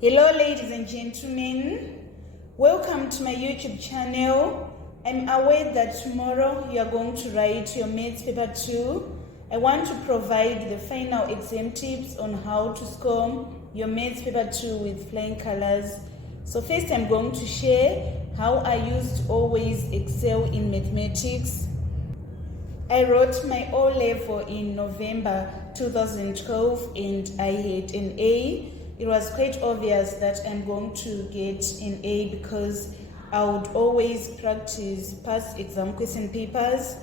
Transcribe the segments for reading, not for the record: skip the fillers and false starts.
Hello ladies and gentlemen, welcome to my YouTube channel. I'm aware that tomorrow you are going to write your maths paper 2. I want to provide the final exam tips on how to score your maths paper 2 with flying colors. So first I'm going to share how I used to always excel in mathematics. I wrote my O-level in November 2012 and I had an A. It was quite obvious that I'm going to get an A because I would always practice past exam question papers,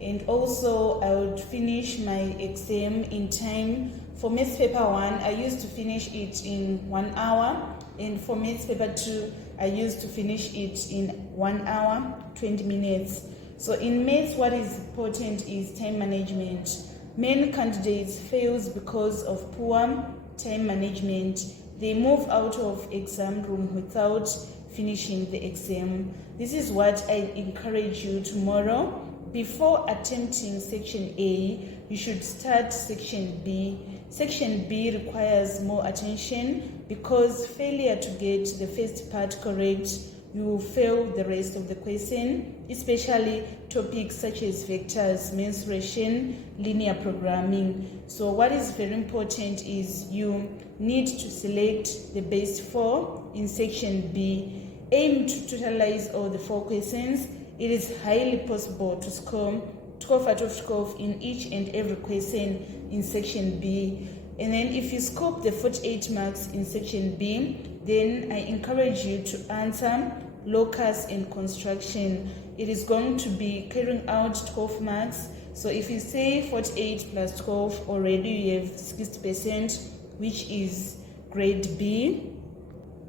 and also I would finish my exam in time. For maths paper 1, I used to finish it in 1 hour, and for maths paper 2, I used to finish it in 1 hour, 20 minutes. So in maths, what is important is time management. Many candidates fail because of poor time management. They move out of exam room without finishing the exam. This is what I encourage you tomorrow. Before attempting section A, you should start section B. Section B requires more attention because failure to get the first part correct, you will fail the rest of the question, especially topics such as vectors, mensuration, linear programming. So what is very important is you need to select the best 4 in section B. Aim to totalize all the 4 questions. It is highly possible to score 12 out of 12 in each and every question in section B. And then if you scope the 48 marks in section B, then I encourage you to answer locus and construction. It is going to be carrying out 12 marks. So if you say 48 plus 12, already you have 60%, which is grade B.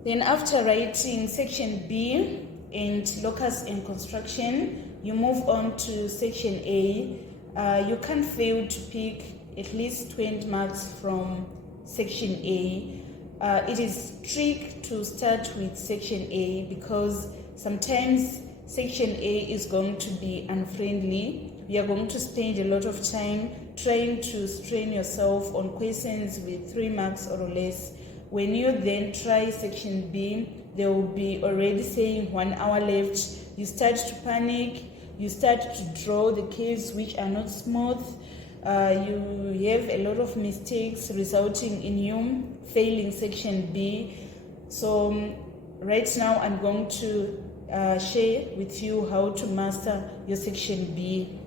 Then after writing section B and locus and construction, you move on to section A. You can't fail to pick at least 20 marks from section A. It is trick to start with section A because sometimes section A is going to be unfriendly. You are going to spend a lot of time trying to strain yourself on questions with 3 marks or less. When you then try section B, they will be already saying 1 hour left. You start to panic. You start to draw the curves which are not smooth. You have a lot of mistakes resulting in you failing section B. So right now I'm going to share with you how to master your section B.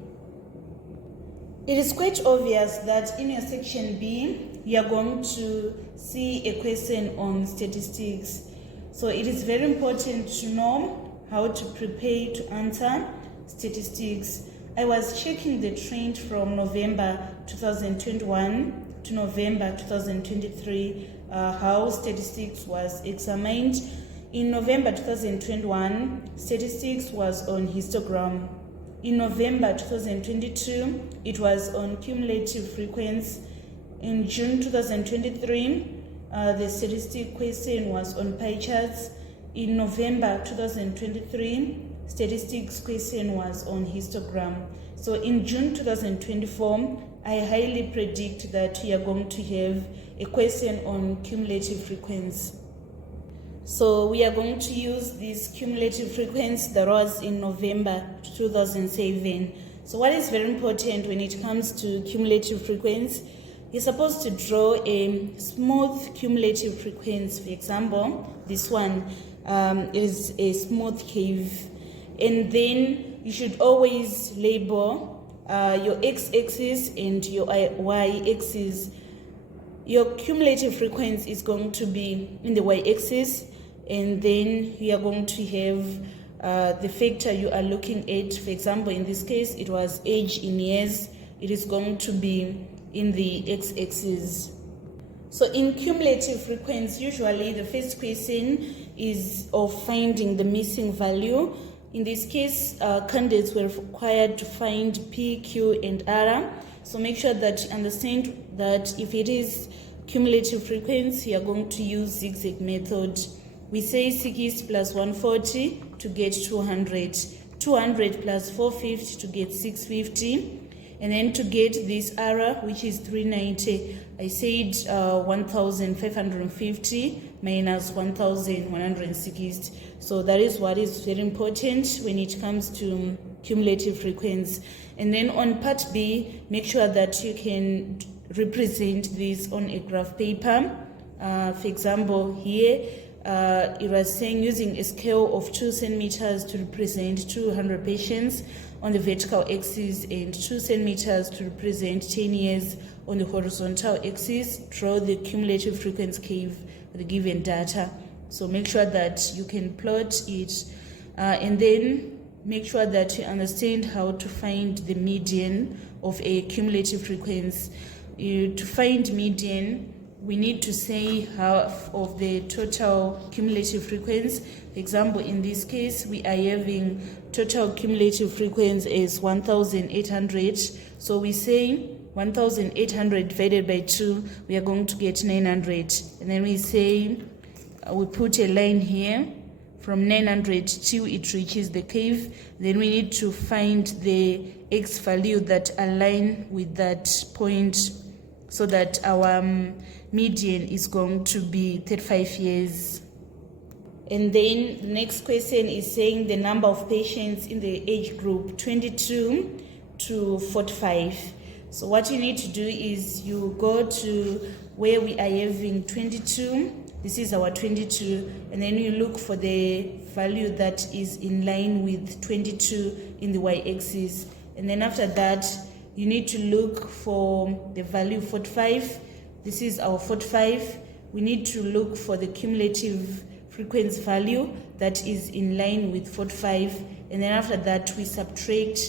It is quite obvious that in your section B you are going to see a question on statistics. So it is very important to know how to prepare to answer statistics. I was checking the trend from November 2021 to November 2023, how statistics was examined. In November 2021, statistics was on histogram. In November 2022, it was on cumulative frequency. In June 2023, the statistic question was on pie charts. In November 2023, statistics question was on histogram. So in June 2024, I highly predict that we are going to have a question on cumulative frequency. So we are going to use this cumulative frequency that was in November 2007. So what is very important when it comes to cumulative frequency, you're supposed to draw a smooth cumulative frequency. For example, this one is a smooth curve. And then you should always label your x-axis and your y-axis. Your cumulative frequency is going to be in the y-axis, and then you are going to have the factor you are looking at. For example, in this case, it was age in years. It is going to be in the x-axis. So in cumulative frequency, usually the first question is of finding the missing value. In this case, candidates were required to find P, Q, and R. So make sure that you understand that if it is cumulative frequency, you are going to use zigzag method. We say 60 plus 140 to get 200. 200 plus 450 to get 650. And then to get this R, which is 390, I said 1,550 minus 1,160. So that is what is very important when it comes to cumulative frequency. And then on part B, make sure that you can represent this on a graph paper. For example, here it was saying using a scale of 2 centimeters to represent 200 patients on the vertical axis and 2 centimeters to represent 10 years on the horizontal axis. Draw the cumulative frequency curve for the given data. So make sure that you can plot it, and then make sure that you understand how to find the median of a cumulative frequency. To find median, we need to say half of the total cumulative frequency. For example, in this case, we are having total cumulative frequency is 1,800. So we say 1,800 divided by 2, we are going to get 900. And then we say, we put a line here from 900 till it reaches the curve. Then we need to find the x value that align with that point, so that our median is going to be 35 years. And then the next question is saying the number of patients in the age group 22 to 45. So what you need to do is you go to where we are having 22. This is our 22, and then you look for the value that is in line with 22 in the y-axis. And then after that, you need to look for the value 45. This is our 45. We need to look for the cumulative frequency value that is in line with 45. And then after that, we subtract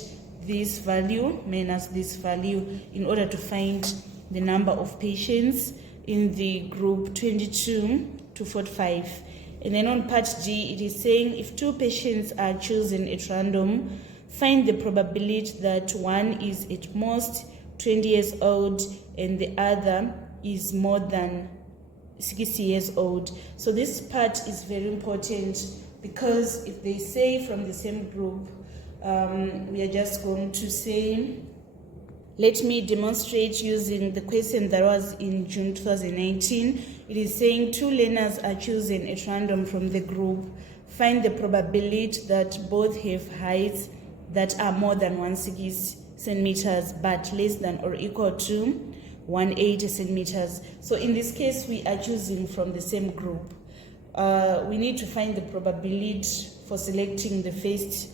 this value minus this value in order to find the number of patients in the group 22 to 45. And then on part G, it is saying if 2 patients are chosen at random, find the probability that one is at most 20 years old and the other is more than 60 years old. So this part is very important, because if they say from the same group, we are just going to say, let me demonstrate using the question that was in June 2019. It is saying 2 learners are chosen at random from the group. Find the probability that both have heights that are more than 160 centimeters but less than or equal to 180 centimeters. So in this case, we are choosing from the same group. We need to find the probability for selecting the first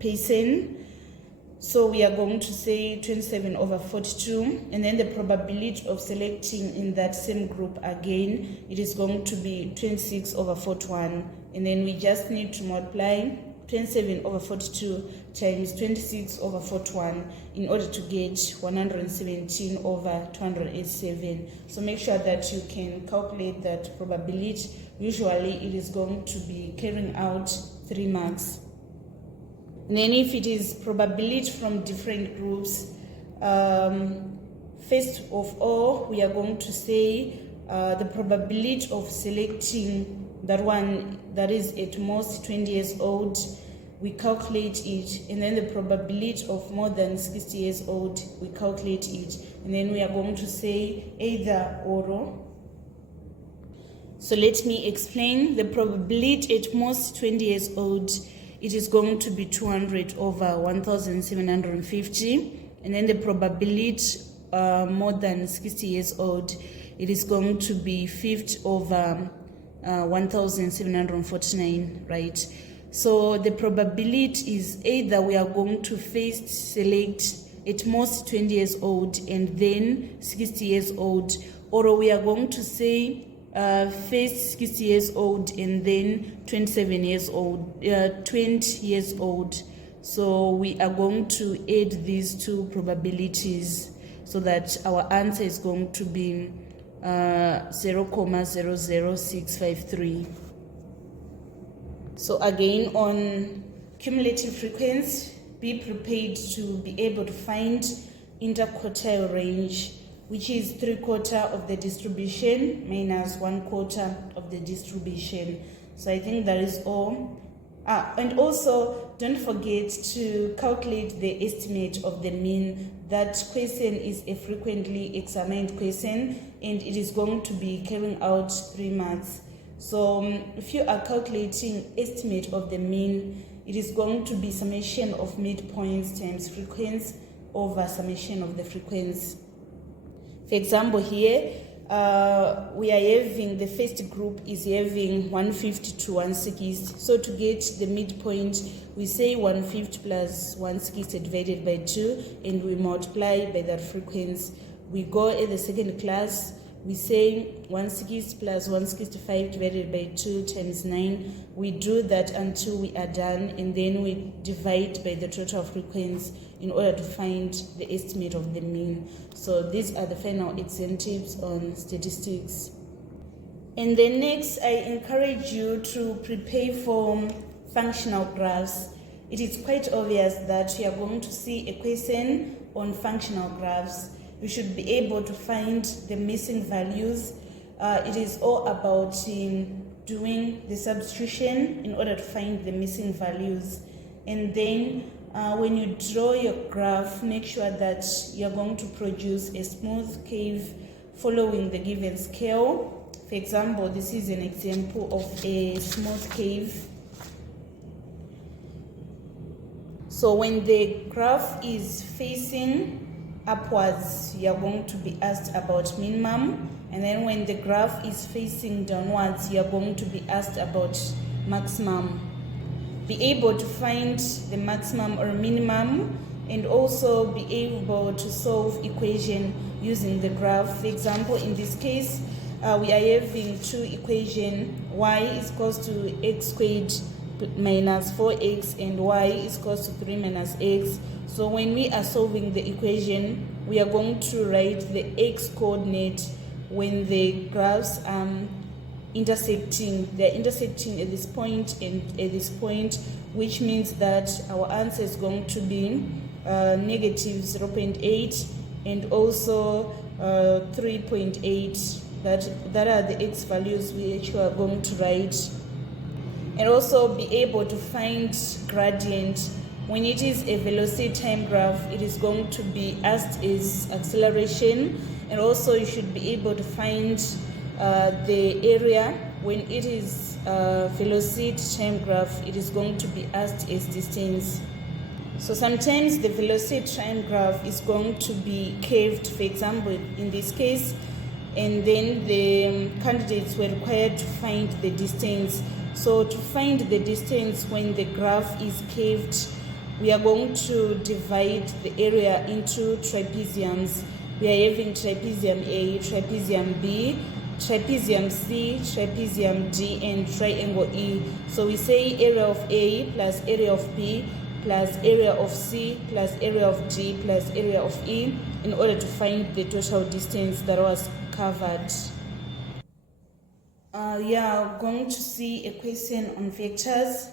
person. So we are going to say 27 over 42, and then the probability of selecting in that same group again, it is going to be 26 over 41. And then we just need to multiply 27 over 42 times 26 over 41 in order to get 117 over 287. So make sure that you can calculate that probability. Usually it is going to be carrying out 3 marks. And then if it is probability from different groups, first of all, we are going to say the probability of selecting that one that is at most 20 years old, we calculate it. And then the probability of more than 60 years old, we calculate it. And then we are going to say either or. So let me explain. The probability at most 20 years old, it is going to be 200 over 1,750. And then the probability more than 60 years old, it is going to be 50 over 1,749, right? So the probability is either we are going to first select at most 20 years old and then 60 years old, or we are going to say first 60 years old and then 27 years old, 20 years old. So we are going to add these 2 probabilities so that our answer is going to be 0,00653. So again, on cumulative frequency, be prepared to be able to find interquartile range, which is 3/4 of the distribution minus 1/4 of the distribution. So I think that is all. And also, don't forget to calculate the estimate of the mean that question is a frequently examined question, and it is going to be carrying out 3 marks. So if you are calculating estimate of the mean, it is going to be summation of midpoints times frequency over summation of the frequency. For example, here we are having, the first group is having 150 to 160. So to get the midpoint, we say 150 plus 160 divided by 2, and we multiply by that frequency. We go at the second class, we say 160 plus 165 divided by 2 times 9. We do that until we are done, and then we divide by the total frequency in order to find the estimate of the mean. So these are the final exam tips on statistics. And then next, I encourage you to prepare for functional graphs. It is quite obvious that you are going to see a question on functional graphs. You should be able to find the missing values. It is all about doing the substitution in order to find the missing values. And then when you draw your graph, make sure that you're going to produce a smooth curve following the given scale. For example, this is an example of a smooth curve. So when the graph is facing upwards, you are going to be asked about minimum, and then when the graph is facing downwards, you are going to be asked about maximum. Be able to find the maximum or minimum, and also be able to solve equation using the graph. For example, in this case, we are having 2 equations. Y is equals to x squared minus 4x, and y is equals to 3 minus x. So when we are solving the equation, we are going to write the x coordinate when the graphs are intersecting. They're intersecting at this point and at this point, which means that our answer is going to be negative 0.8 and also 3.8. That are the x values which we are going to write. And also be able to find gradient. When it is a velocity time graph, it is going to be asked as acceleration, and also you should be able to find the area. When it is velocity time graph, it is going to be asked as distance. So sometimes the velocity time graph is going to be curved, for example, in this case, and then the candidates were required to find the distance. So to find the distance when the graph is curved, we are going to divide the area into trapeziums. We are having trapezium A, trapezium B, trapezium C, trapezium D, and triangle E. So we say area of A plus area of B plus area of C plus area of D plus area of E in order to find the total distance that was covered. We are going to see a question on vectors.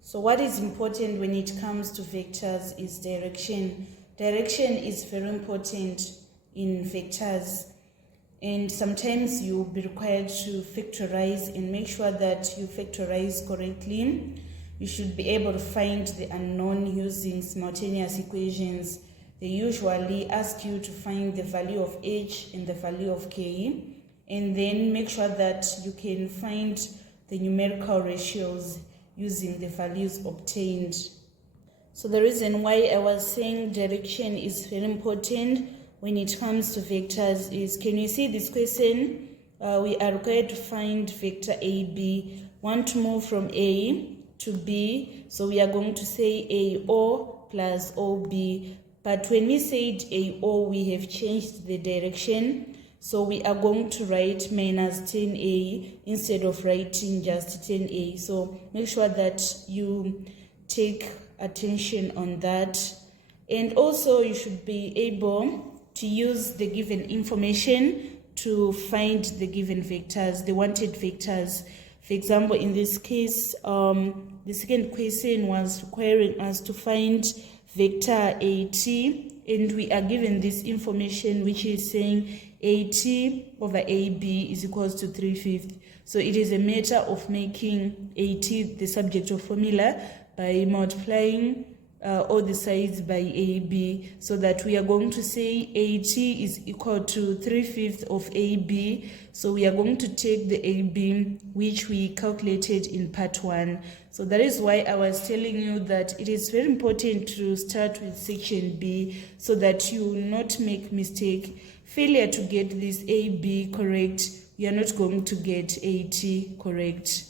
So what is important when it comes to vectors is direction. Direction is very important in vectors, and sometimes you'll be required to factorize and make sure that you factorize correctly. You should be able to find the unknown using simultaneous equations. They usually ask you to find the value of h and the value of k, and then make sure that you can find the numerical ratios using the values obtained. So the reason why I was saying direction is very important when it comes to vectors is, can you see this question? We are required to find vector AB. Want to move from A to B, so we are going to say AO plus OB. But when we said AO, we have changed the direction. So we are going to write minus 10A instead of writing just 10A. So make sure that you take attention on that. And also you should be able to use the given information to find the given vectors, the wanted vectors. For example, in this case, the second question was requiring us to find vector AT, and we are given this information which is saying AT over AB is equals to 3/5. So it is a matter of making AT the subject of formula by multiplying all the sides by AB, so that we are going to say AT is equal to 3/5 of AB. So we are going to take the AB which we calculated in part 1. So that is why I was telling you that it is very important to start with section B so that you will not make mistake. Failure to get this AB correct, you are not going to get AT correct.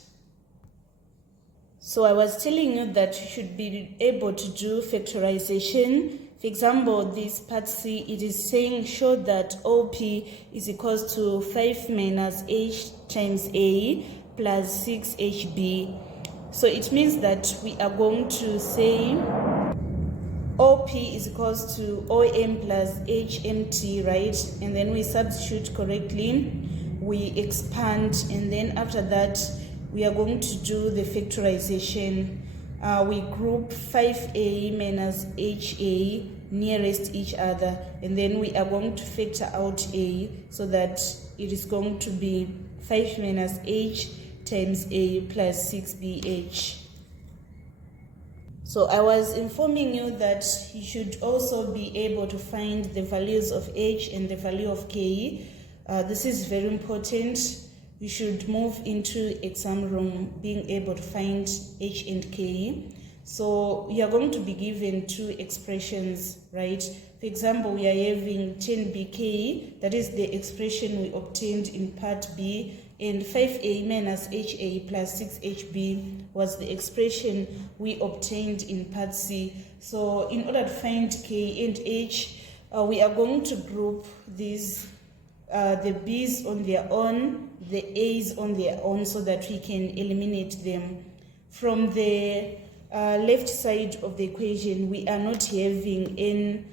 So I was telling you that you should be able to do factorization. For example, this part C, it is saying show that OP is equals to 5 minus H times A plus 6HB. So it means that we are going to say OP is equals to OM plus HMT, right? And then we substitute correctly, we expand, and then after that, we are going to do the factorization. We group 5A minus HA nearest each other, and then we are going to factor out A, so that it is going to be 5 minus H times A plus 6BH. So I was informing you that you should also be able to find the values of H and the value of K. This is very important. You should move into exam room being able to find H and K. So you are going to be given 2 expressions, right? For example, we are having 10BK, that is the expression we obtained in part B, and 5A minus HA plus 6HB was the expression we obtained in part C. So in order to find K and H, we are going to group these, the B's on their own, the A's on their own, so that we can eliminate them. From the left side of the equation, we are not having any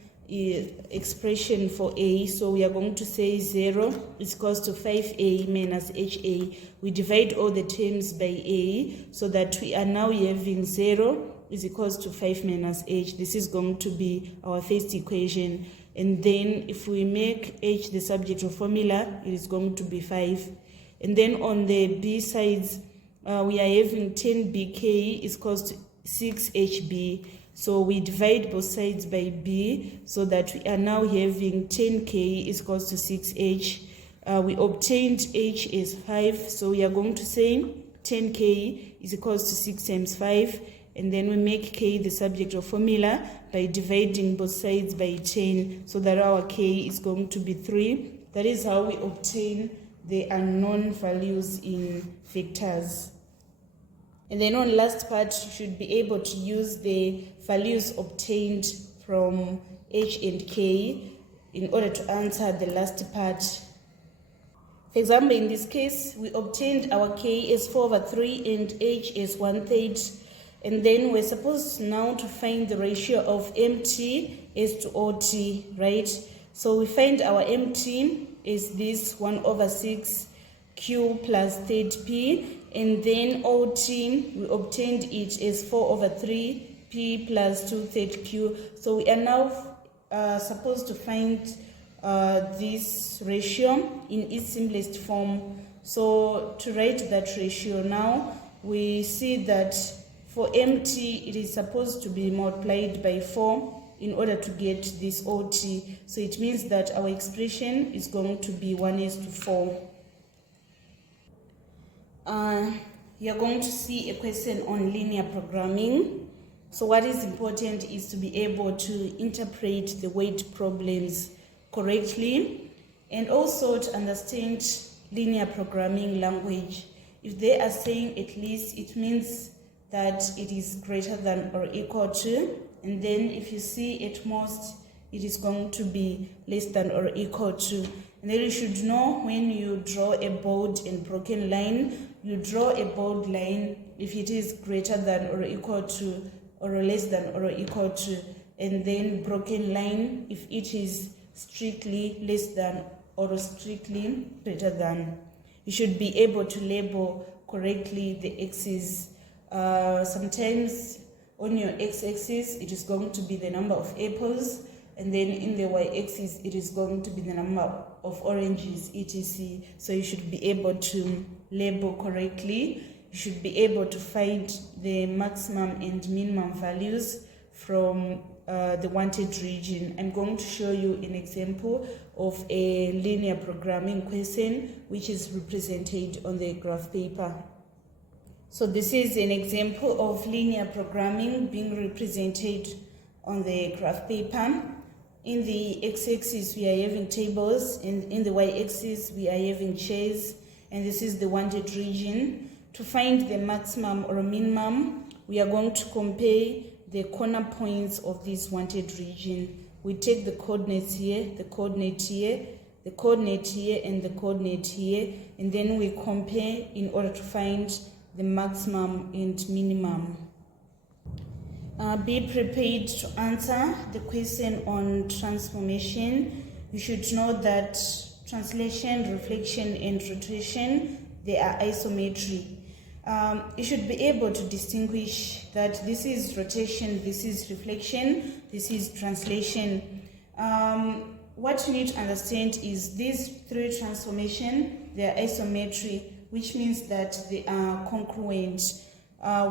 expression for A, so we are going to say 0 is equals to 5A minus HA. We divide all the terms by A, so that we are now having 0 is equals to 5 minus H. This is going to be our first equation. And then if we make H the subject of formula, it is going to be 5. And then on the B sides, we are having 10BK is equals to 6HB. So we divide both sides by B, so that we are now having 10K is equals to 6H. We obtained H is 5, so we are going to say 10K is equals to 6 times 5. And then we make K the subject of formula by dividing both sides by 10, so that our K is going to be 3. That is how we obtain the unknown values in vectors. And then on last part, you should be able to use the values obtained from H and K in order to answer the last part. For example, in this case, we obtained our K as 4/3 and H as 1/3. And then we're supposed now to find the ratio of MT as to OT, right? So we find our MT is this 1/6 Q plus 3P. And then OT, we obtained it as 4/3 P plus 2/3 Q. So we are now supposed to find this ratio in its simplest form. So to write that ratio now, we see that for MT, it is supposed to be multiplied by 4 in order to get this OT. So it means that our expression is going to be 1:4. You're going to see a question on linear programming. So what is important is to be able to interpret the word problems correctly, and also to understand linear programming language. If they are saying at least, it means that it is greater than or equal to, and then if you see at most, it is going to be less than or equal to. And then you should know when you draw a bold and broken line, you draw a bold line if it is greater than or equal to, or less than or equal to, and then broken line if it is strictly less than or strictly greater than. You should be able to label correctly the axes. Sometimes on your x-axis it is going to be the number of apples, and then in the y-axis it is going to be the number of oranges, etc. So you should be able to label correctly. You should be able to find the maximum and minimum values from the wanted region. I'm going to show you an example of a linear programming question which is represented on the graph paper. So this is an example of linear programming being represented on the graph paper. In the x-axis we are having tables, and in the y-axis we are having chairs, and this is the wanted region. To find the maximum or minimum, we are going to compare the corner points of this wanted region. We take the coordinates here, the coordinate here, the coordinate here, and the coordinate here, and then we compare in order to find the maximum and minimum. Be prepared to answer the question on transformation. You should know that translation, reflection, and rotation, they are isometry. You should be able to distinguish that this is rotation, this is reflection, this is translation. What you need to understand is these three transformations, they are isometry, which means that they are congruent.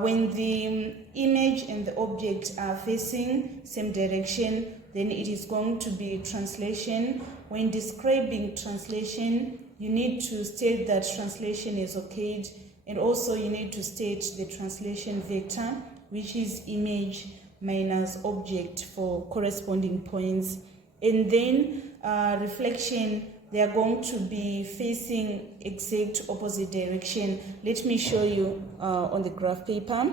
When the image and the object are facing same direction, then it is going to be translation. When describing translation, you need to state that translation is occurred, and also you need to state the translation vector, which is image minus object for corresponding points. And then reflection, they are going to be facing exact opposite direction. Let me show you on the graph paper.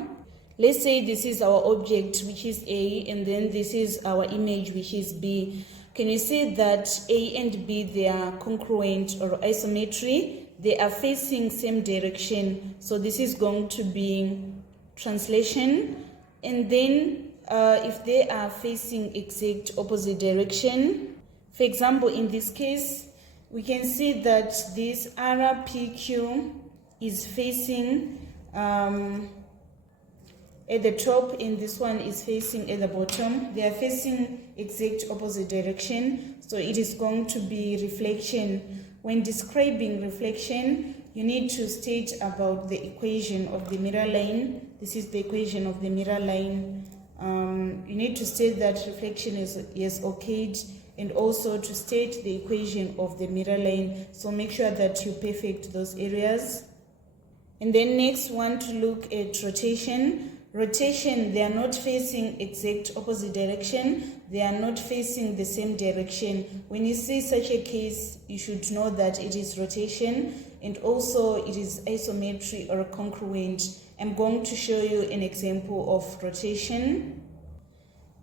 Let's say this is our object, which is A, and then this is our image, which is B. Can you see that A and B, they are congruent or isometry? They are facing same direction. So this is going to be translation. And then if they are facing exact opposite direction, for example, in this case, we can see that this RPQ is facing at the top, and this one is facing at the bottom. They are facing exact opposite direction, so it is going to be reflection. When describing reflection, you need to state about the equation of the mirror line. This is the equation of the mirror line. You need to state that reflection is occurred, and also to state the equation of the mirror line. So make sure that you perfect those areas. And then next, want to look at rotation. Rotation, they are not facing exact opposite direction. They are not facing the same direction. When you see such a case, you should know that it is rotation, and also it is isometry or congruent. I'm going to show you an example of rotation.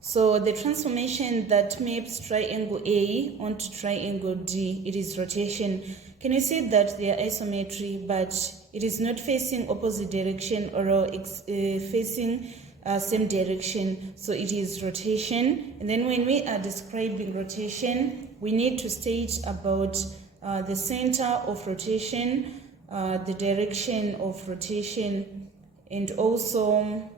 So the transformation that maps triangle A onto triangle D, it is rotation. Can you see that they are isometry, but it is not facing opposite direction or facing same direction, so it is rotation. And then when we are describing rotation, we need to state about the center of rotation, the direction of rotation, and also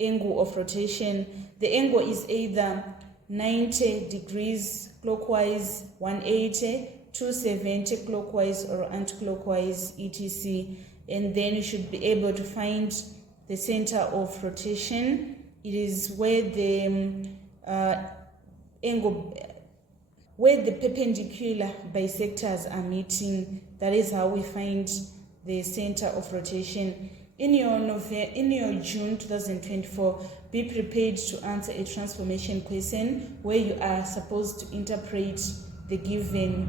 angle of rotation. The angle is either 90 degrees clockwise, 180, 270 clockwise or anti-clockwise, etc. And then you should be able to find the center of rotation. It is where the angle, where the perpendicular bisectors are meeting. That is how we find the center of rotation. In your June 2024, be prepared to answer a transformation question where you are supposed to interpret the given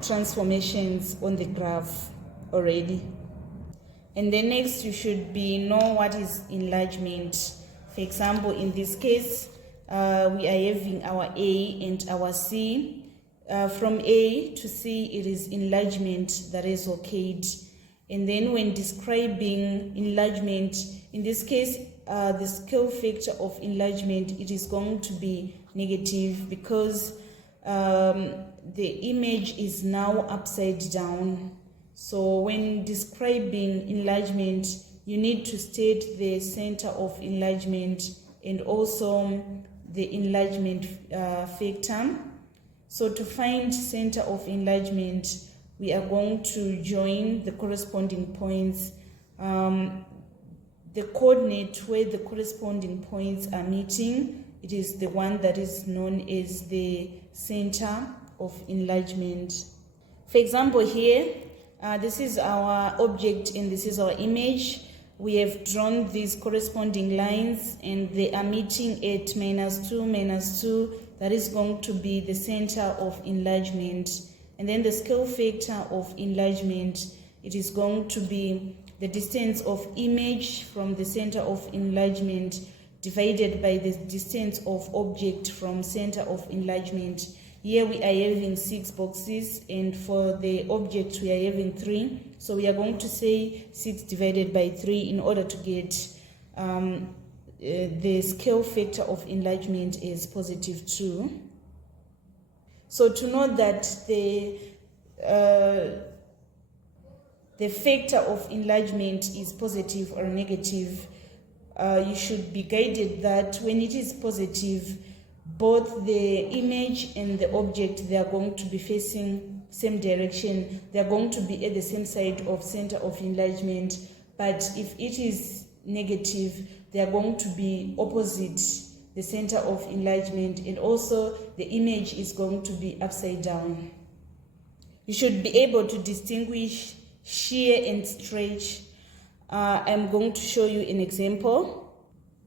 transformations on the graph already. And then next, you should know what is enlargement. For example, in this case, we are having our A and our C. From A to C, it is enlargement that is occurred. And then when describing enlargement, in this case, the scale factor of enlargement, it is going to be negative because the image is now upside down. So when describing enlargement, you need to state the center of enlargement and also the enlargement factor. So to find center of enlargement, we are going to join the corresponding points. the coordinate where the corresponding points are meeting, it is the one that is known as the center of enlargement. For example, here, this is our object and this is our image. We have drawn these corresponding lines and they are meeting at -2, -2. That is going to be the center of enlargement. And then the scale factor of enlargement, it is going to be the distance of image from the center of enlargement divided by the distance of object from center of enlargement. Here we are having 6 boxes, and for the object we are having 3. So we are going to say 6 divided by 3 in order to get the scale factor of enlargement is +2. So to know that the factor of enlargement is positive or negative, you should be guided that when it is positive, both the image and the object, they are going to be facing same direction. They are going to be at the same side of center of enlargement. But if it is negative, they are going to be opposite the center of enlargement, and also the image is going to be upside down. You should be able to distinguish shear and stretch. I'm going to show you an example.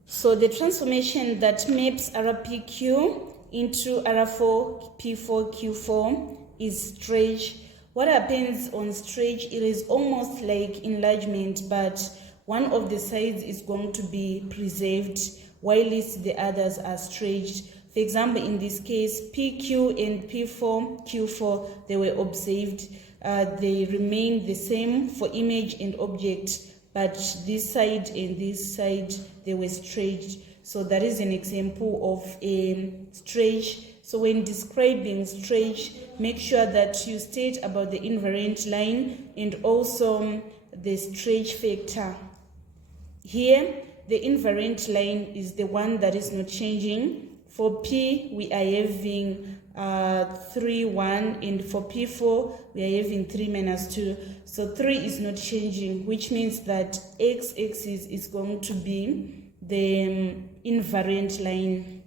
So the transformation that maps RPQ into R4, P4, Q4 is stretch. What happens on stretch, it is almost like enlargement, but one of the sides is going to be preserved while the others are stretched. For example, in this case, PQ and P4, Q4, they were observed. They remain the same for image and object, but this side and this side, they were stretched. So that is an example of a stretch. So when describing stretch, make sure that you state about the invariant line and also the stretch factor. Here, the invariant line is the one that is not changing. For P, we are having 3, 1, and for P4, we are having 3 - 2. So 3 is not changing, which means that x-axis is going to be the invariant line.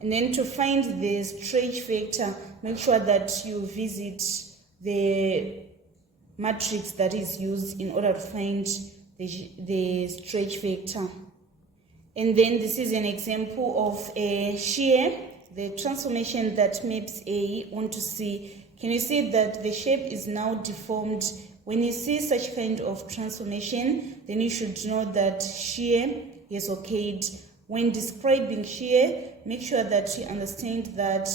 And then to find the stretch factor, make sure that you visit the matrix that is used in order to find the stretch factor. And then this is an example of a shear, the transformation that maps A onto C. Can you see that the shape is now deformed? When you see such kind of transformation, then you should know that shear has occurred. When describing shear, make sure that you understand that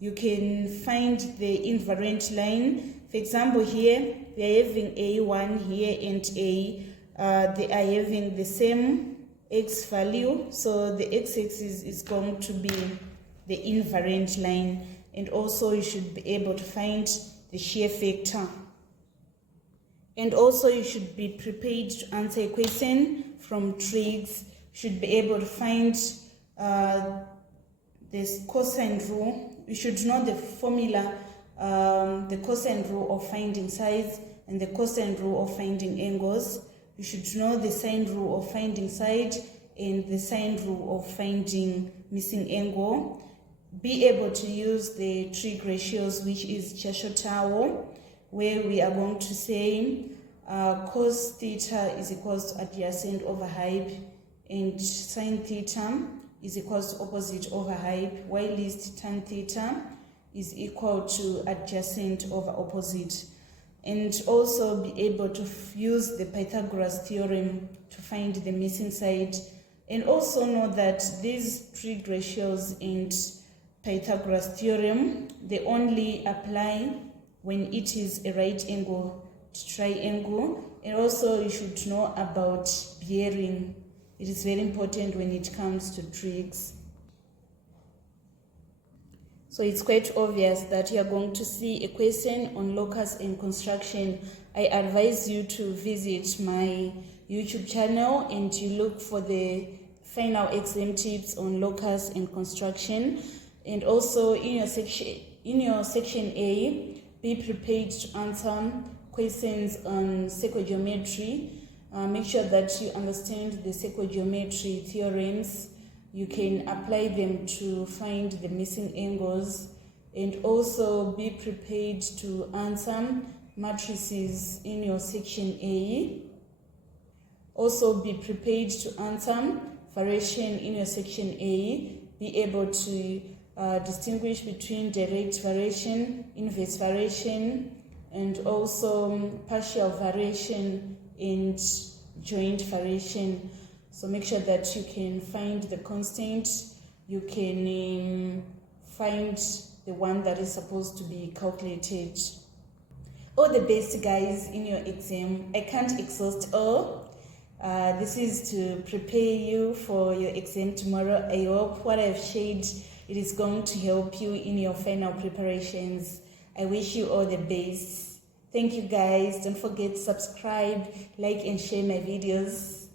you can find the invariant line. For example, here we are having A1 here and A. They are having the same x value, so the x-axis is going to be the invariant line, and also you should be able to find the shear factor. And also you should be prepared to answer a question from Trig. Should be able to find this cosine rule. You should know the formula, the cosine rule of finding sides and the cosine rule of finding angles. You should know the sine rule of finding side and the sine rule of finding missing angle. Be able to use the trig ratios, which is Chashotao, where we are going to say cos theta is equals to adjacent over hype, and sine theta is equals to opposite over hype, while tan theta is equal to adjacent over opposite. And also be able to use the Pythagoras theorem to find the missing side. And also know that these trig ratios and Pythagoras theorem, they only apply when it is a right angle triangle. And also you should know about bearing. It is very important when it comes to trigs. So it's quite obvious that you are going to see a question on locus and construction. I advise you to visit my YouTube channel and you look for the final exam tips on locus and construction. And also in your section A, be prepared to answer questions on psychogeometry. Make sure that you understand the circle geometry theorems. You can apply them to find the missing angles, and also be prepared to answer matrices in your section A. Also be prepared to answer variation in your section A. Be able to distinguish between direct variation, inverse variation, and also partial variation and joint variation. So make sure that you can find the constant, you can find the one that is supposed to be calculated. All the best, guys, in your exam. I can't exhaust all. This is to prepare you for your exam tomorrow. I hope what I've shared, it is going to help you in your final preparations. I wish you all the best. Thank you, guys. Don't forget to subscribe, like, and share my videos.